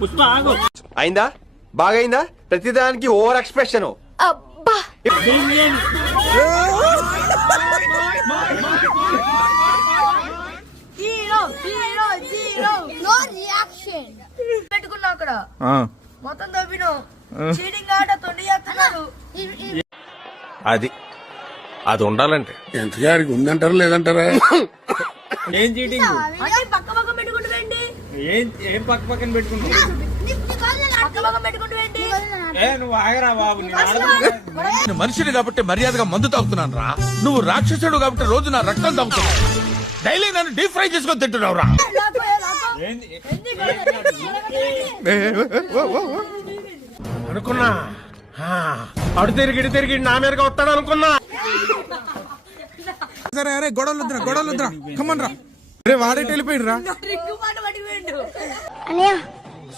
పుష్ప ఆగు. అయిందా? బాగైందా? ప్రతిదానికి ఓవర్ ఎక్స్ప్రెషన్. అబ్బా పెట్టుకున్నా అక్కడ మొత్తం తవ్విను చీటింగ్ ఆట తొండి చేస్తున్నాడు. అది ఉండాలంటే ఎంత గారికి ఉందంటారా లేదంటారా? ఏం చీటింగ్? అంటే పక్క పక్క పెట్టుకుంటుందండి. ఏం పక్క పక్కన పెట్టుకుంటా? పక్క పక్క పెట్టుకుంటుందండి. నువ్వు ఆగరా బాబు. నేను మనిషిని కాబట్టి మర్యాదగా మందు తాగుతున్నాను రా. నువ్వు రాక్షసుడు కాబట్టి రోజు నా రక్తం తాగుతున్నావు. డైలీ నన్ను డీప్ ఫ్రై చేసుకొని తింటున్నావు రా. అనుకున్నా అడు తిరిగి తిరిగి నా మీదగా వస్తాడు అనుకున్నా. సరే అరే గొడవలుద్రా కమన్ రా. అరే వాడేటి వెళ్ళిపోయిడు రా.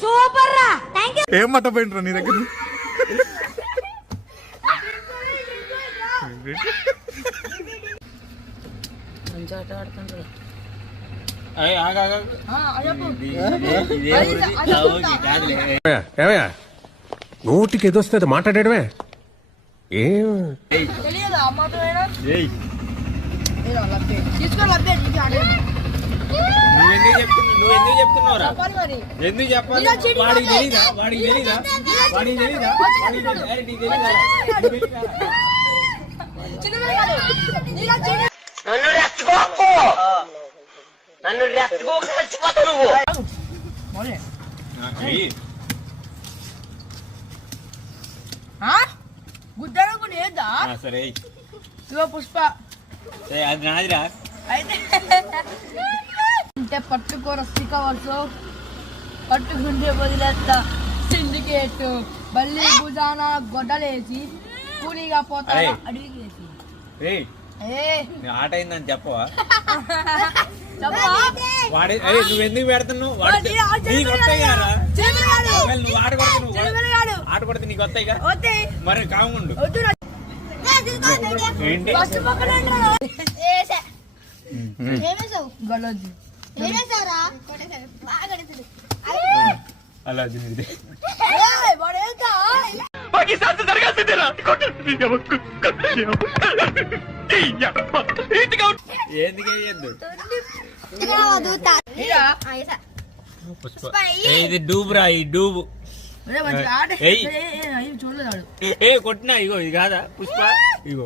సూపర్ రా థాంక్యూ. ఏం మట్ట పోయిండ్రా నీ దగ్గర? ఏమయ్యా నోటికి ఎదొస్తుంది మాట్లాడమే. ఏం తెలియదా అమ్మతో తీసుకొని నువ్వెందుకు చెప్తున్నావురా? మరి ఎందుకు చెప్పాలి? వాడికి తెలీదా? వాడికి తెలీదా? వాడికి తెలీదా? గుడ్డకు లేదా? సరే ఇగో పుష్ప అది నాదిరా. అయితే అంటే పట్టుకోర కావచ్చు. పట్టుకుంటే వదిలేస్తా సిండికేట్ బల్లి భుజాన గొడ్డలేసి కూలీగా పోతారా అడిగేసి. ఆట అయిందని చెప్పవా? చెప్పా? వాడి నువ్వు ఎందుకు పెడుతున్నావు? నీకు వస్తాయిరా. నువ్వు ఆట కొడితే నీకు వస్తాయిగా. మరి కాముండు ఏంటి? అలా ఇది డూబురా. ఈ డూబు చూడలేదు. కొట్టినా ఇగో ఇది కాదా పుష్ప? ఇగో